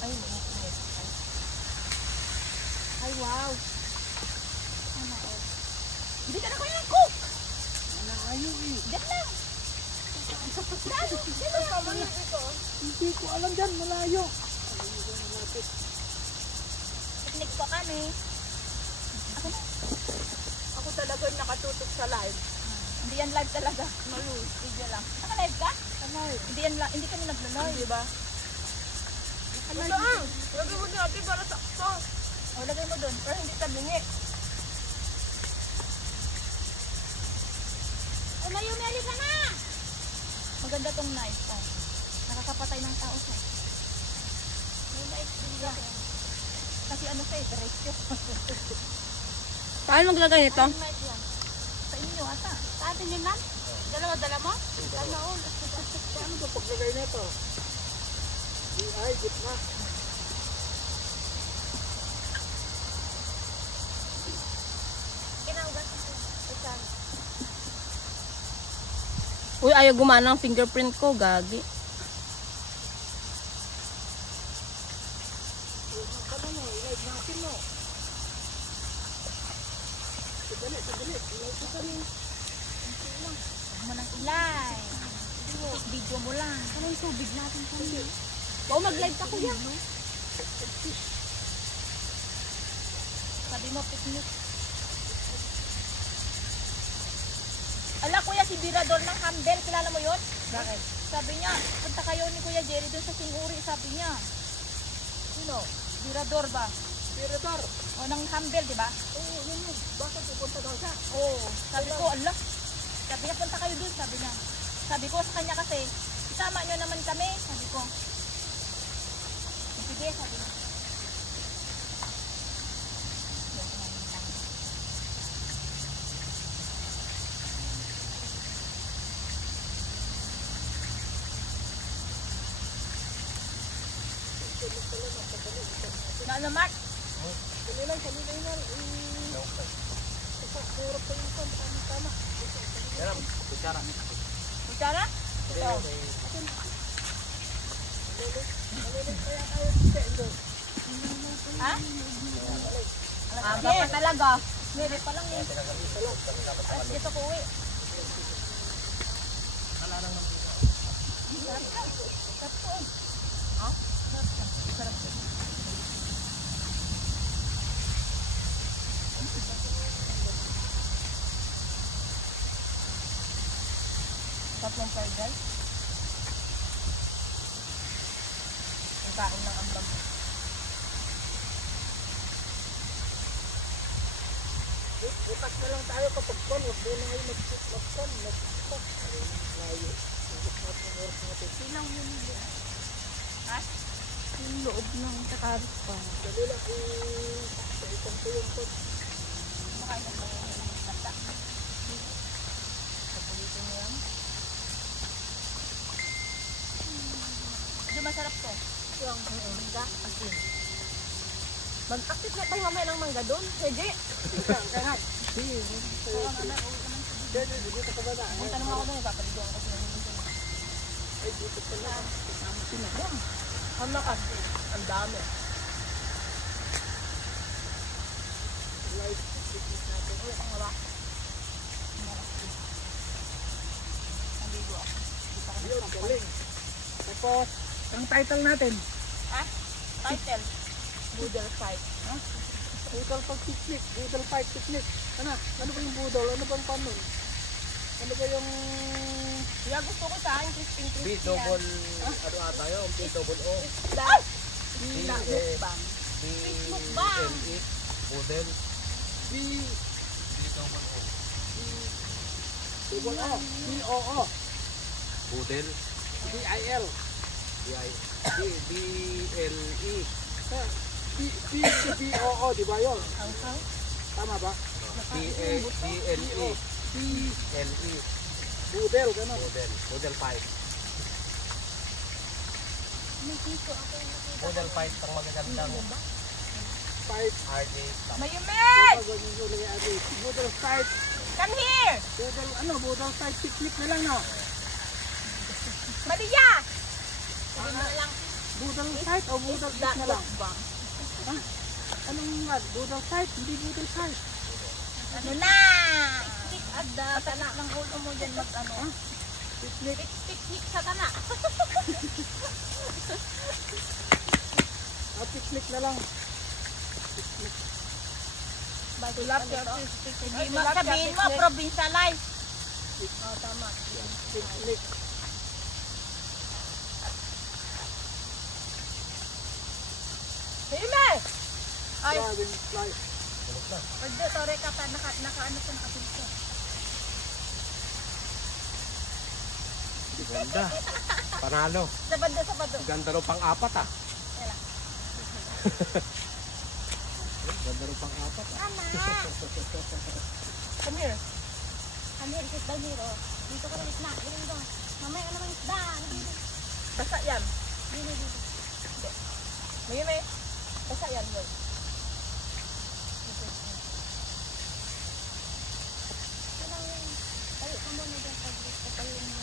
Ay, yes. Ay, wow. Ano, oh. Hindi ka na kaya cook. Malayo eh. Diyan lang. Hindi ko alam dyan, malayo. Picnic pa kami. Ako talaga nakatutok sa live. Hindi yan live talaga. Malu, video lang. Naka-live ka? Live. Hindi kami nagla-live. Di ba? Saan? Lagay mo natin para sakto. O, lagay mo dun. Pero hindi ka bingi. Umayo, Meli ka na! Maganda tong knife. Oh. Nakakapatay ng tao siya. May light din ba? Kasi ano siya eh, diretso. Paano maglagay nito? May light yan. Sa inyo ata. Sa atin yun lang? Dala mo? Dala mo. Paano ba paglagay na ito? Ay, gitna. Kinaugat ko. Isang. Uy, ayaw gumana ang fingerprint ko, gagi. Ano mo, i-live natin mo. Sadali. I-live ko kami. Huwag mo nang ilay. Video mo lang. Anong tubig natin sa iyo? Oo, mag-live ka kuya. Sabi mo, picnic. Ala kuya, si Birador ng Humble, kilala mo yun? Bakit? Sabi niya, punta kayo ni Kuya Jerry doon sa Singuri, sabi niya. Sino? Birador ba? Pirador. O ng Humble, di ba? Oo, yun. Bakit pupunta daw siya? Oo. Sabi ko, ala. Sabi niya, punta kayo doon, sabi niya. Sabi ko sa kanya kasi, isama niyo naman kami, sabi ko. Sige, sabi niya. Na ano, Mark? Kanilay na. Kurap pa yung tama. Pero, kutsara. Kutsara? Oo. Ha? Aga pa talaga. Mere pa lang yun. Tapos dito ko uwi. Sarap ka. Sarap ko. Ha? Sarap ko. Tatlong fried rice. Ang kain ng ambag. Bukas na lang tayo kapag kon. Huwag muna kayo mag-kon. Layo. Bukas natin ang oras natin. Silang yun yun. Ha? Yung loob ng takarot pa. Dali lang sa isang ko yung kon. Makain ng bata. Kapulitin mo yan. Hindi masarap to. Yung mangga. Asin. Mag-active na tayo mamaya ng mangga doon. Pwede. Kangan. Dito ka ba na? Punta naman ako doon. Kapalido ako kasi Ay, dito ka na. Kasama sila. Ano kasi? Ang dami. Live picnic natin. uwi pang wala. Naligo ako. Hindi pa ako Yun, nagsampal. galing. Tapos, ang title natin. Ha? Title? Boodle fight. Budol pag picnic. Budol fight picnic. Ano ba yung budol? Ano bang panon? Ano ba yung... Kaya gusto ko sa akin, crispy-crispy B double, ano ata yun? B double O. Ay! B Mukbang. Mukbang. L E. Budel. B... B double O. Double O. B-O-O. Budel. B-I-L. B-L-E. B-O-O, di ba yun? Tama ba? B-L-E. B-L-E. Budel, gano'n. Budel. Budel fight. May dito ako nakita. Budel fight pang magagandang Fight. RJ Stop. Mayumit! Budel fight. Come here! Budel fight picnic na lang, no? Maria! Sabi mo na lang. Budal sight o budal fish na lang? Ha? Anong nga? Budal sight? Hindi budal sight. Ano na? Pik-pik agda. Tana ng ulo mo dyan mag-ano. Picnic. Pik-pik sa tana. Picnic na lang. Tilapia fish. Hindi mo sabihin mo, provincialize. Oh, tama. Picnic. Hime! Ay, Dragonfly. Pwede, sorry ka pa. Naka-ano ko nakapilto. Ganda. Panalo. Sabado. Ganda rin pang-apat ah. Ganda rin pang-apat ah. Mama! come here. Ano yan? Isda niro. Dito ka lang isda. Ganun doon. Mamaya ka naman isda. Basa yan. Dito. Hime. Basa yan, boy. Tayo ka muna dyan. Tayo mo.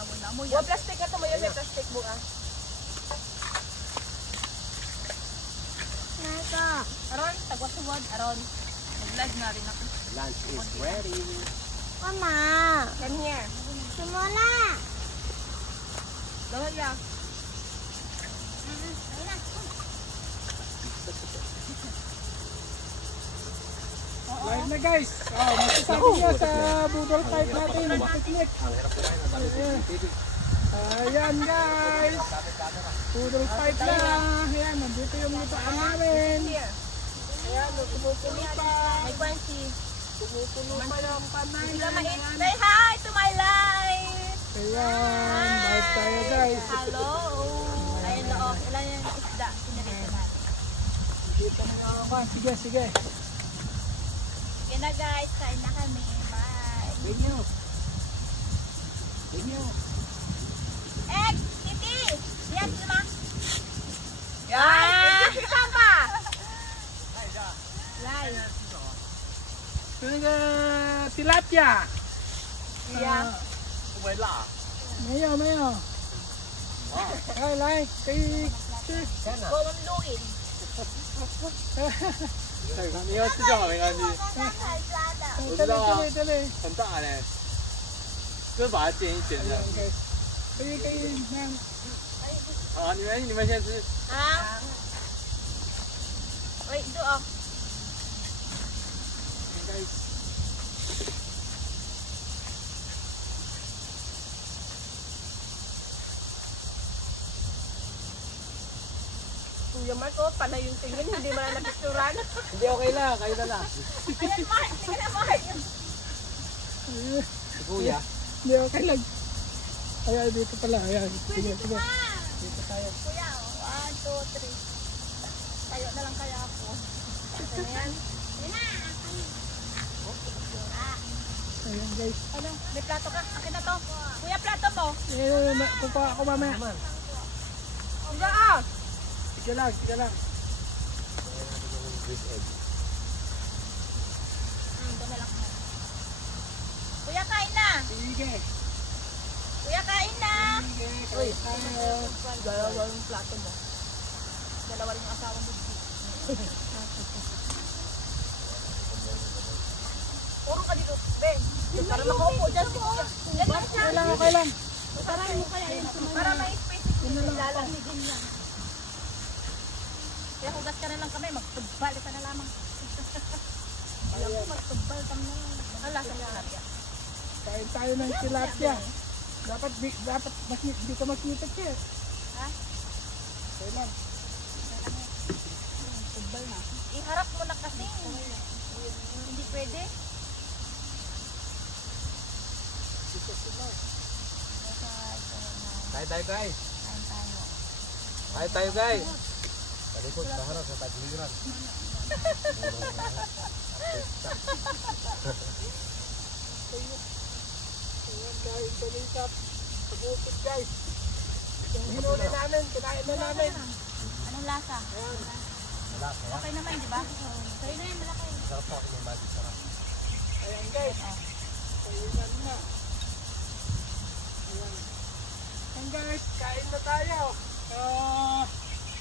Amo na mo yan. Wa plastic ka to mo yun, may plastic mo ah. Nasa. Aron, tagwasuwag. Aron. Mag-live na rin ako. Lunch is ready. Mama. Come here. Simula. Dawal ya. Live na guys. Oh, masasabi niyo sa budol fight natin. Picnic. Ayan guys. Budol fight na. Ayan, nandito yung lutaan namin. Here. Ayan, tumutulo pa. May crunchy. Tumutulo pa yung panay. Sila mait. Say hi to my life. Ayan, bye tayo guys. Hello. Ayun loob. Ilan yung isda? Pinarito natin. Dito na yung ako. Sige, sige. Sige na guys, kain na kami. Bye. Binyo. Binyo. Titi! Yan, sila. Yan. Samba. Live. Tilapia. Yan. Wala. Mayo, mayo. Ay, like. Kay... Bawang luin. Niyo siya kami kasi. Dali, dali. 很大嘞。就把它剪一剪这样。 Kayo, kayo. Yan. 好，你们先吃。 Ah. Wait, do oh. Yan, guys. Kuya Marco, panay yung tingin, hindi mo na napicturan. Hindi okay lang, kayo na lang. Ayan, Mark. Sige na, Mark. Si Kuya. Hindi, okay lang. Ayan, dito pala. Ayan. Sige, sige. Dito tayo. Kuya, 1, 2, 3. Tayo na lang kaya ako. Ano yan? Sige na. Ayan, guys. Ano? May plato ka? Akin na to. Kuya, plato mo. Kukuha ako mamaya. Kuya ah. Sige lang, sige lang. Dala lang. Kuya, kain na. Sige. Kuya, kain na. Sige, Uy. kain tayo. Dalawa yung plato mo. Dalawa rin yung asawa mo. Puro ka dito, Ben. Para makaupo dyan si Kuya. Yan lang siya. Okay lang, okay lang. Para may space si Kuya. Lalamigin niya. Kaya hugas ka na lang kami, magtubbal ka na lamang. Alam ko, magtubbal ka na lang. Ang lasa ng tilapia. Kain tayo ng tilapia. Dapat hindi ka makita siya. Ha? Okay lang. Tubbal na. Iharap mo na kasi. Hindi pwede. Dito sila. Tayo tayo guys. Kain tayo. Tayo tayo guys. Talikod, sa harap, sa tagiliran. Ayan, kain balikat. Pag-upit guys. Yung hinuli namin, kinain na namin. Anong lasa? Wala, kaya. Okay naman, di ba? Sorry na yan, malaki. Sarap po, may magic sarap. Ayan guys. Kainan na. Ayan guys, kain na tayo.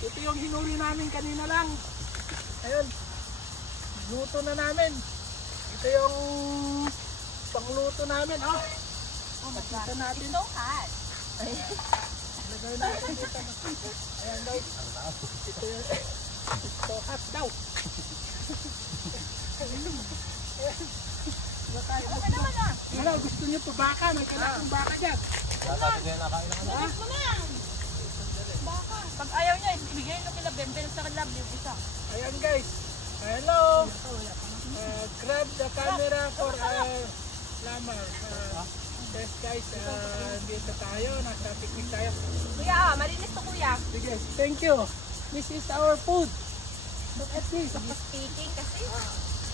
Ito yung hinuli namin kanina lang. Ayun. Luto na namin. Ito yung pangluto namin. Makita natin. So hot. Lagay natin dito. Ayan guys. Ito yung so hot daw. Ayan. Okay naman ah. Ano, gusto niyo pa baka? May kalat ng baka dyan. Dapat hindi na nakain ng Bilis mo na yan. Baka. Pag ayaw niya, ibigay nyo kila Bemben sa kalab yung isa. Ayan guys. Hello. Grab the camera for lamar. Yes guys, dito tayo. Nasa picnic tayo. Kuya, malinis to kuya. Sige, thank you. This is our food. Look at this. Speaking kasi.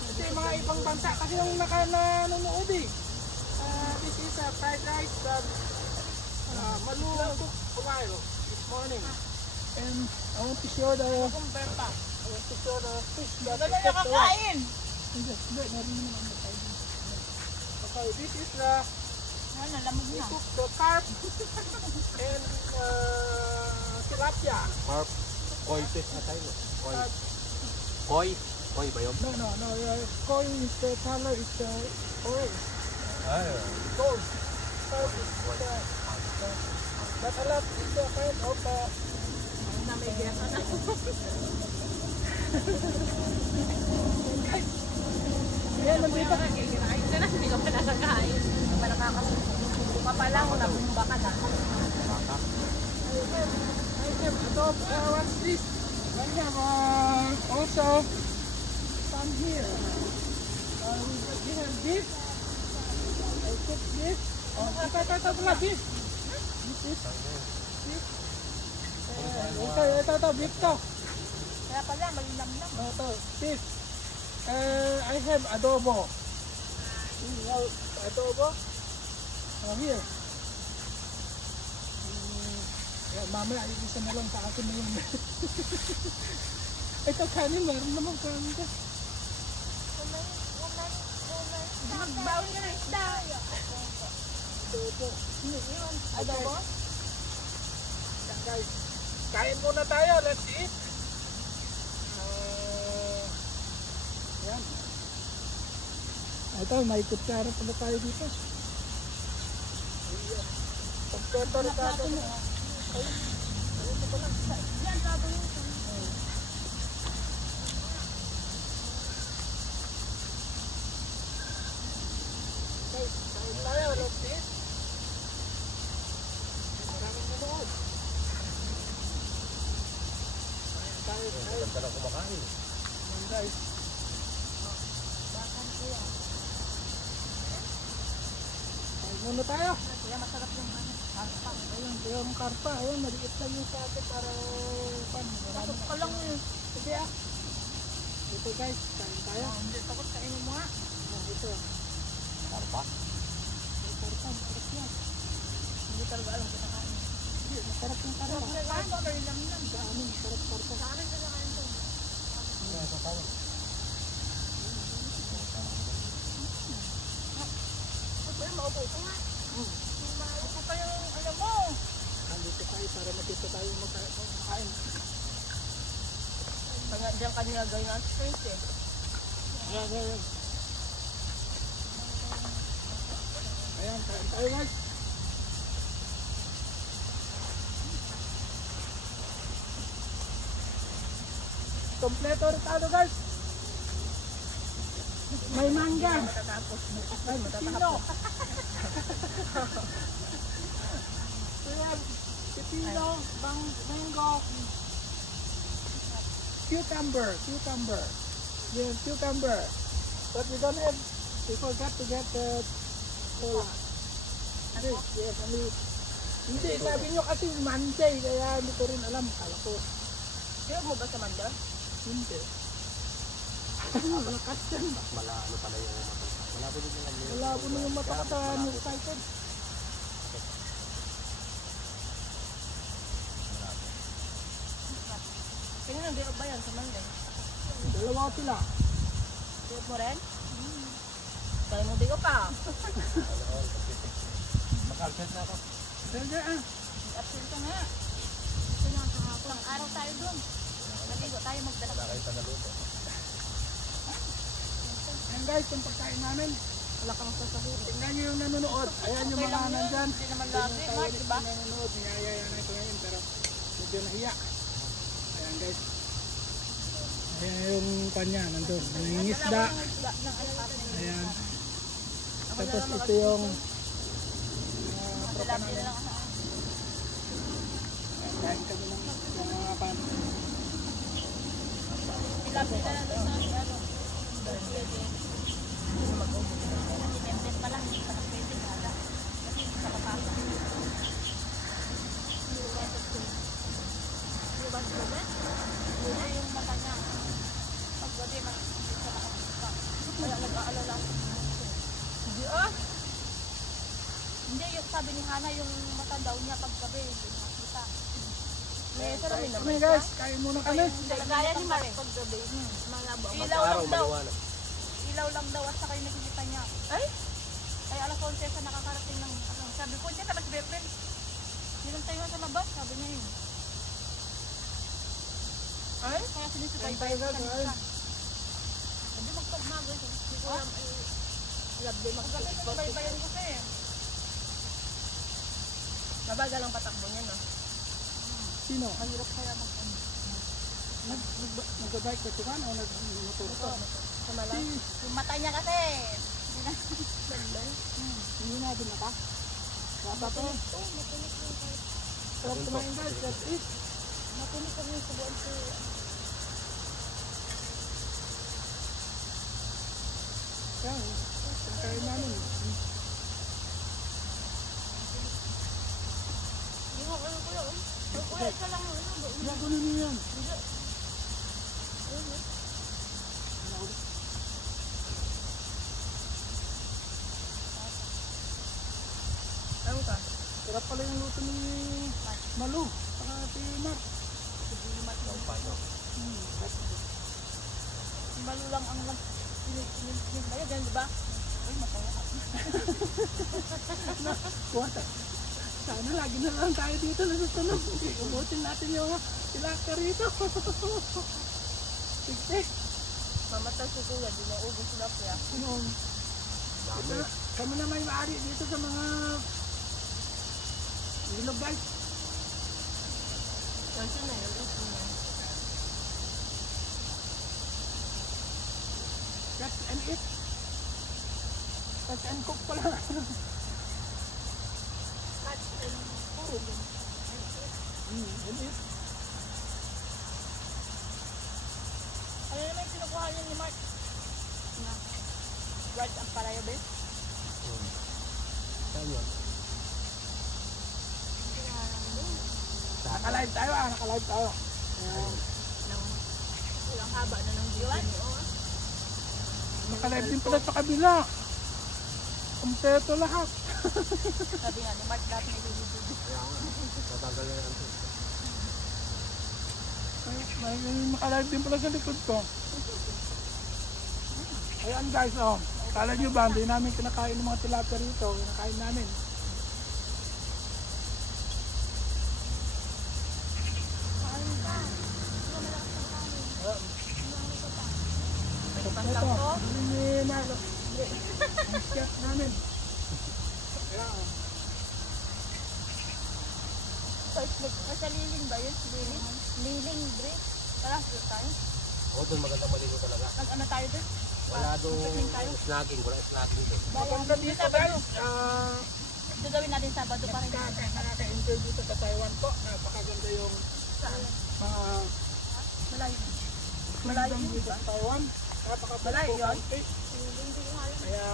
Kasi mga ibang bansa kasi yung nanonood eh. This is a fried rice that Malu cooked a while this morning. And I want to show the fish that Gano'n we niya cooked a while. kakain. Okay, this is the Ano, lamog we na. cook the carp and tilapia. Carp. Koi fish na tayo. Koi. Koi. Koi ba yun? No. Koi is the color is the orange. Ay. Gold. Carp is but a lot is the kind of Na may gesa na. ayan, nandito. Kinain ka na, hindi ka pa nakakain. Hindi pa nakakasubo ka pa lang, nabumba ka na. I have adobe, what's this? I have also some here. We have beef. I cook beef. Ito pala beef. This is beef. Ito, beef to. Kaya pala, malinamnam. Ito, beef. I have adobo. Adobo. Here. Mamaya, isa na lang sa akin na yun. Ito kanin, meron naman kanin ka. Magbaon ka na isda. Adobo? Yan guys. Kain muna tayo, let's eat. Yan. Ito, may kutsara pala tayo dito. Pagkotoro tayo. Kain tayo, let's eat. Maraming nanood. Kain. Ganda na kumakain. Yan guys. Kain muna tayo. Kaya masarap yung ano. Karpa. Ayun, yung karpa. Ayun, maliit lang yung sa atin para Takot ka lang yun. Sige ah. Ito guys, kain tayo. Hindi, takot kainin mo nga. Ito. Karpa. May karpa, masarap yan. Hindi talaga alam kung nakain. Hindi, masarap yung karpa. Karpa, malinamnam. Sa amin, masarap karpa. Sa amin, kakain to. Ay, ito tayo. Kuya, maupo ko nga. Maupo pa yung ano mo. Nandito tayo para makita tayo makain. Kanya diyan kanila gawin ang space eh. Yan. Ayan, kain tayo guys. Kompleto rin guys. May mangga. Matatapos. May pipino. Pipino, mango, cucumber. Yeah, cucumber. But we don't have, we forgot to get the cola. Yes, hindi, sabi nyo kasi Monday, kaya hindi ko rin alam. Kala ko, Sino mo ba sa Manda? hindi. Malakas yan. Ano pala yung mata. Malabo din yung ano. Malabo na yung mata ko sa nearsighted. Kanya nang diop ba yan sa Manda? Dalawa sila. Diop mo rin? Kaya mo diop pa. Makalpet na ako. Dali ah. Absent ka nga. Ito na ang kahapon. Isang araw tayo doon. Naligo tayo magdala. Wala kayong tagaluto. Ayan guys, yung pagkain namin. Wala kang sasahurin. Tingnan nyo yung nanonood. Ayan yung mga nandyan. Hindi naman lagi, Mark, di ba? Nanonood, niyayaya na ito ngayon pero medyo nahiya. Ayan guys. Ayan yung kanya, nandun. Nangingisda. Ayan. Tapos ito yung tropa namin. Ayan kami ng mga pan. Ilabi na lang doon sa ano. Depende pa lang, hindi pa lang pwede nada. Kasi hindi ka papasok. Yung ba sila ba? Yun yung mata niya. Pag gabi, hindi ka nakapasok. Kaya nag-aalala. Hindi ah! Hindi, yung sabi ni Hana, yung mata daw niya pag gabi, hindi nakita. May salamin naman. Kami guys, kain muna kami. Gaya ni Mark pag gabi. Ilaw Araw, lang daw. maliwanag. Ilaw lang daw at saka yung nakikita niya. Ay? Ay, alas 11 sa nakakarating ng ano. Sabi ko, siya tapos Bepren. Nilang tayo sa labas, sabi niya yun. Ay? Kaya sinisipay-bay sa kanila. Hindi magpagmago. Hindi ko alam ay labi magpagbaybayan kasi. Mabagal ang patakbo niya, no? Sino? Mahirap kaya mag-ano. Nag-bike ka tukan o nag-motor? Sa malang. Yung mata niya kasi. Hindi na. Hindi na din naka. Bata to. Sarap kumain guys, that's it. Matuloy kami sa buwan ko. Yan, pagkain namin. Yung ano ko yun. Ulit ka lang ano. Gagunin niyo yan. Ano ka? Sarap pala yung luto ni Malu. Saka si Mark. Malulang ang pinipinipin. Ayun, ganun diba? Ay, masaya ka. Kuwata. Sana lagi na lang tayo dito na susunod. Umutin natin yung tilaka rito. Tigtik. Mamatay si Kuya, di maubos sila kuya. Kami na may maari dito sa mga ilog guys. Kasi na yun, ito na. Catch and eat. Catch and cook pala. Catch and puro. And eat. Ano naman yung kinukuha niya ni Mark? Na. Right ang palaya ba? Saan yun? Naka-live tayo naka-live tayo. Ayan. Ilang haba na ng diwan. Naka-live din pala sa kabila. Kompleto lahat. Sabi nga ni Mark lahat may lulubog. Kaya nga. Matagal na yan. May naka-live din pala sa likod ko. Ayan guys, oh. Kala nyo ba, hindi namin kinakain ng mga tilapia rito. Kinakain namin. Ito, hindi ni Marlo. Iskap namin. Ayan. Sa liling ba yun? Liling? Liling break. Tara, dito tayo. Oo, doon magandang maligo talaga. Ano tayo doon? Wala doon snagging. Wala snagging doon. Maganda dito guys. Gagawin natin Sabado pa rin. Nakaka-enjoy dito sa Taiwan po. Napakaganda yung malayo dito sa Taiwan. Napakabalayo yun. Kaya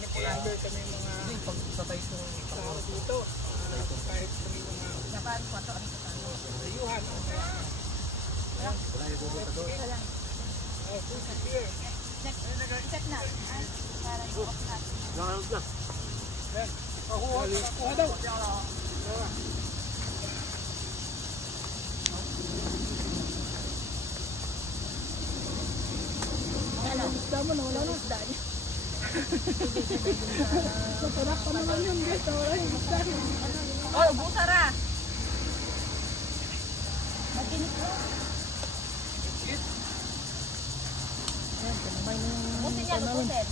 nag-enjoy kami mga Pag sa Taitung. tao dito. Kahit kami mga Japan, 4 ano sa tayo. dayuhan. Wala yung pupunta doon. Here. Check na. Para i-off natin. Nakanood na. Kuha daw. Ano? Isda mo na, wala na. Isda niya. Masarap pa naman yun guys. Wala yung isda. Oh, busara. Maginit mo. Ayan, kanamay na yung Busin niya, lubusin.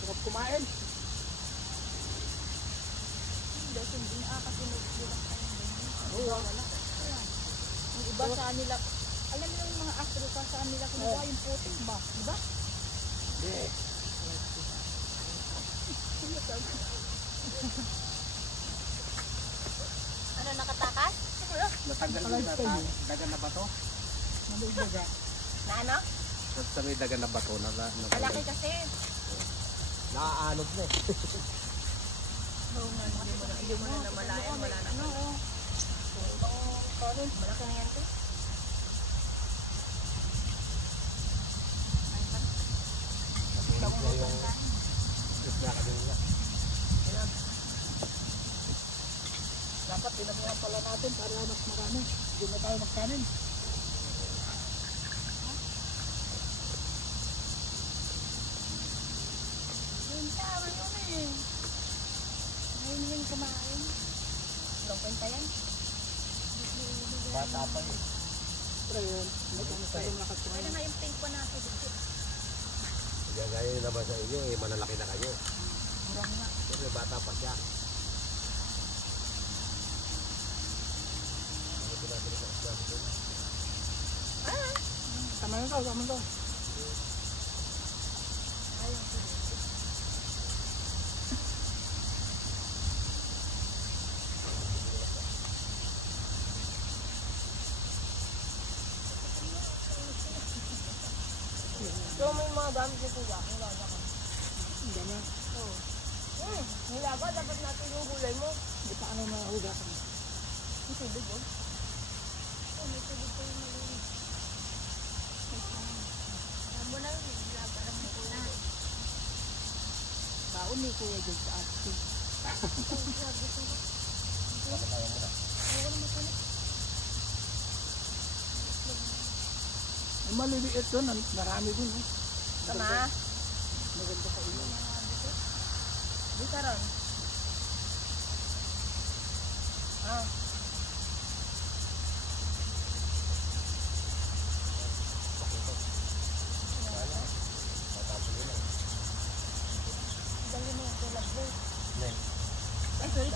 sarap kumain. Kasi hindi kasi nagbilang tayo ng ganyan. Oo. Wala. Yung iba sa nila, alam mo yung mga Africa sa nila kinuha yung putik ba? Diba? Ano, nakatakas? Natanggal mo na dagan na bato. Naligaga. Na ano? Sa may dagan na bato na Malaki kasi. naaalog na eh. Oo nga, hindi mo na namalayan, wala na. Ano, malaki na yan to. Isla ka din na. Dapat pinakuha pala natin para mas marami. Hindi na tayo magkanin. Yun tama yun eh. Ngayon yung kumain. Ilang kwenta yan? Bata pa eh. Pero yun, hindi kami tayo nakatuwa. Pwede nga yung pink po natin dito. Gagaya nyo naman sa inyo eh, malalaki na kayo. Murang nga. Pero bata pa siya. Ito natin sa isla dito. Tama na to, tama to. Ayun po. So may mga gamit na kuya, nilaga ka. Hindi na. Nilaga, dapat natin yung gulay mo. Hindi pa ano mahugasan. Yung tubig oh. Alam mo na yun, nilaga lang mo ko na. Baon ni Kuya Jun sa ate. Yung maliliit doon, marami din. Eh. Tama. Maganda ka ilo. Di ka ron. Ah. Dali mo yung tulad mo. Ay, sorry.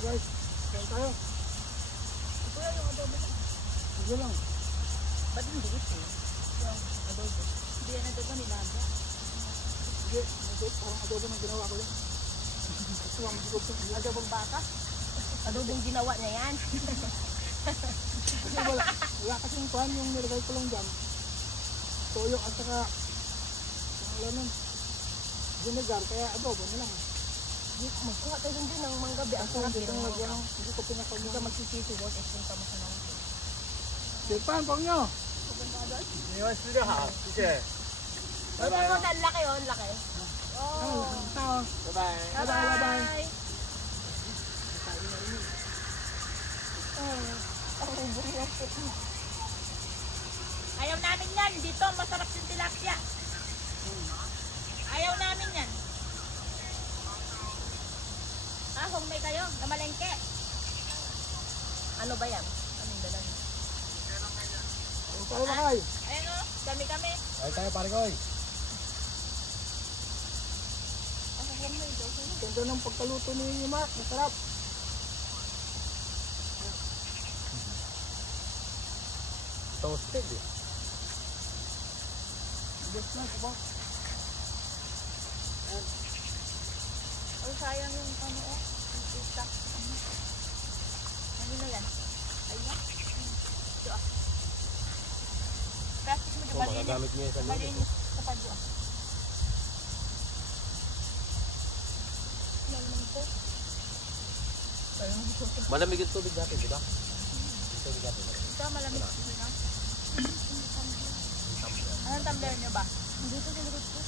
Guys, kain tayo. Ito lang yung adobo lang. Sige lang. Ba't hindi ito? Yung adobo. Hindi yan adobo nilaga. Sige, parang adobo ng ginawa ko yan. Ito ang sigod ko. Adobong baka? Adobong ginawa niya yan. Kasi wala kasing kuhan yung nilagay ko lang dyan. Toyo at saka yung alam nun, vinegar, kaya adobo na lang. Magkuha tayo din ng manggabi. Ang Kasi sarap hindi din ng mangga. hindi ko pinakaw Hindi ka magsisisi, boss. Expunta mo sa nangga. Sirpan, pang nyo! Ito mo, ang laki oh, ang laki. Oh. Tao. Bye-bye. Bye-bye. Ayaw namin yan. Dito, masarap yung tilapia. Ayaw namin yan. Ah, homemade kayo? Namalengke. Ano ba yan? Anong dalan? Ang tayo na kayo. Ayan o, kami. Ay tayo pare koy. Ang homemade daw. Ganda ng pagkaluto ni Mark. Masarap. Toasted eh. Yes na, diba? Ay, sayang yung ano oh. Yung pita. Ano na yan? Ayun. Ito ah. Plastic mo, So, malinis. magagamit niyo yan sa loob. Malinis sa padyo ah. Lalamang ko. Malamig yung tubig natin, di ba? Yung tubig natin. Ito, malamig. Ito na. Anong tumbler nyo ba? Hindi ko sinurot ko.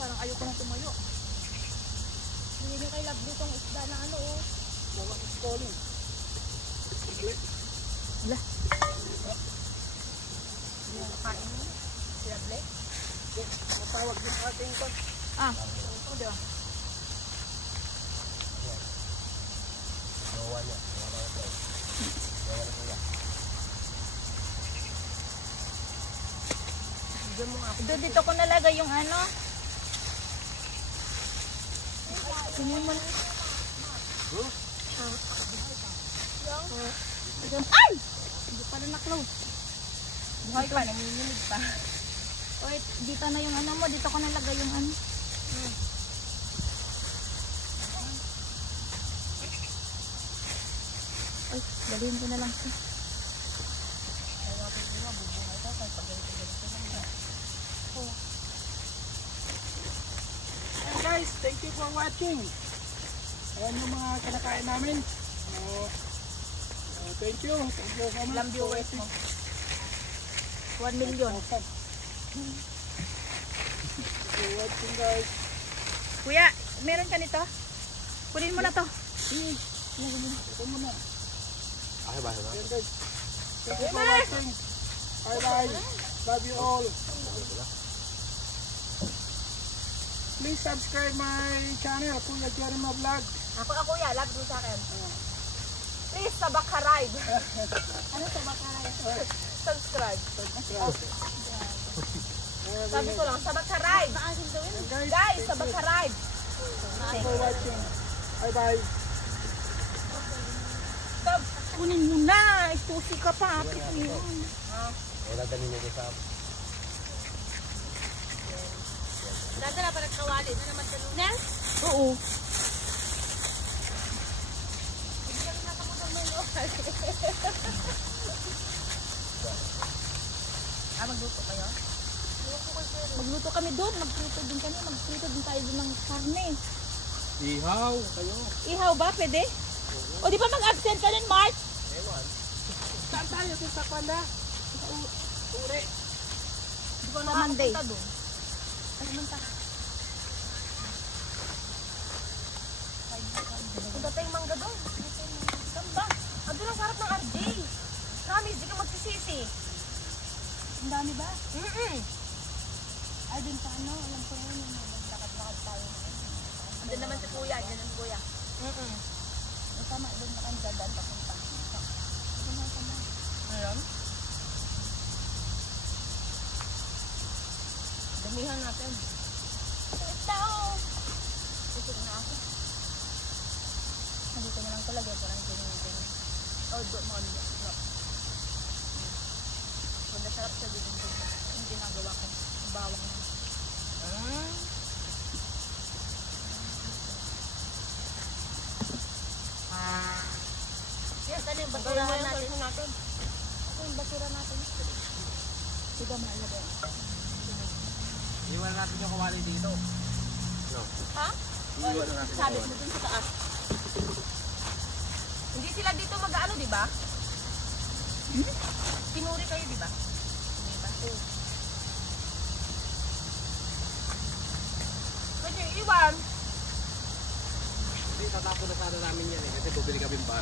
Parang ayoko na tumayo. Hindi nyo kay love ditong isda na ano oh. Bawang is calling. Wala. Kain mo. Sila Blake. Matawag din ating kon. Ah, Ito, di ba? Gawa niya. Gawa niya. Gawa niya kuya. Diyan mo nga. doon dito ko nalagay yung ano. Tingnan mo na. Ay! Hindi pala na-close. Buhay pa, nanginginig pa. Wait, dito na yung ano mo. Dito ko nalagay yung ano. Ay, dalhin ko na lang siya. And guys, thank you for watching. Ayan yung mga kinakain namin. Thank you so much. Ilang viewers mo? 1 million. Thank you for watching guys. Kuya, meron ka nito? Kunin mo na to. Ito muna. Okay ba? Ayan guys. Thank you for watching. Bye bye. Love you all. Please subscribe my channel, Kuya Jeremy Vlog. Ako, kuya, love mo sa akin. Please, subscribe. Ano to ba kaya? Subscribe. Subscribe. Sabi ko lang, subscribe. And guys, Guys, thank you. subscribe. Thank you for watching. Bye bye. Kunin mo na. Isusi ka pa. Apit mo yun. Wala dali niya sa Dadala pa nagkawali na naman tanong. Na? Oo. Magluto kayo? Magluto kami doon. Magluto din kami. Magluto din tayo doon ng karne. Ihaw kayo. Ihaw ba? Pwede? O di ba mag-absent ka din, Mark? Saan tayo? Sa Panda? Uri. Di ko Sa Monday. nakakapunta doon. Ang datay mangga doon. Saan ba? Ando lang sa harap ng RJ. Promise, di ka magsisisi. Ang dami ba? Ay, dun sa ano, alam ko yun. Lakad-lakad tayo. Andun naman si kuya, andun si kuya. Ang tama, doon na kang dadaan papunta. Ayun. Damihan natin. Ito! Ito na ako. Nandito na lang talaga. Parang ganyan. Oh, do mo ano. Ganda sarap sa dito yung ginagawa ko. Ang bawang na. Yes, ano yung Basura basura natin. natin? Ano yung basura natin? Diba mahal ba? Iwan natin yung kawali dito. No. Ha? Iwan na natin yung Sabit mo kawali. dun sa taas. Hindi sila dito mag-ano, di ba? Pinuri kayo, di ba? Di ba? Pwede iwan. Hindi, tatapon na sana namin yan eh. Kasi bubili kami pa.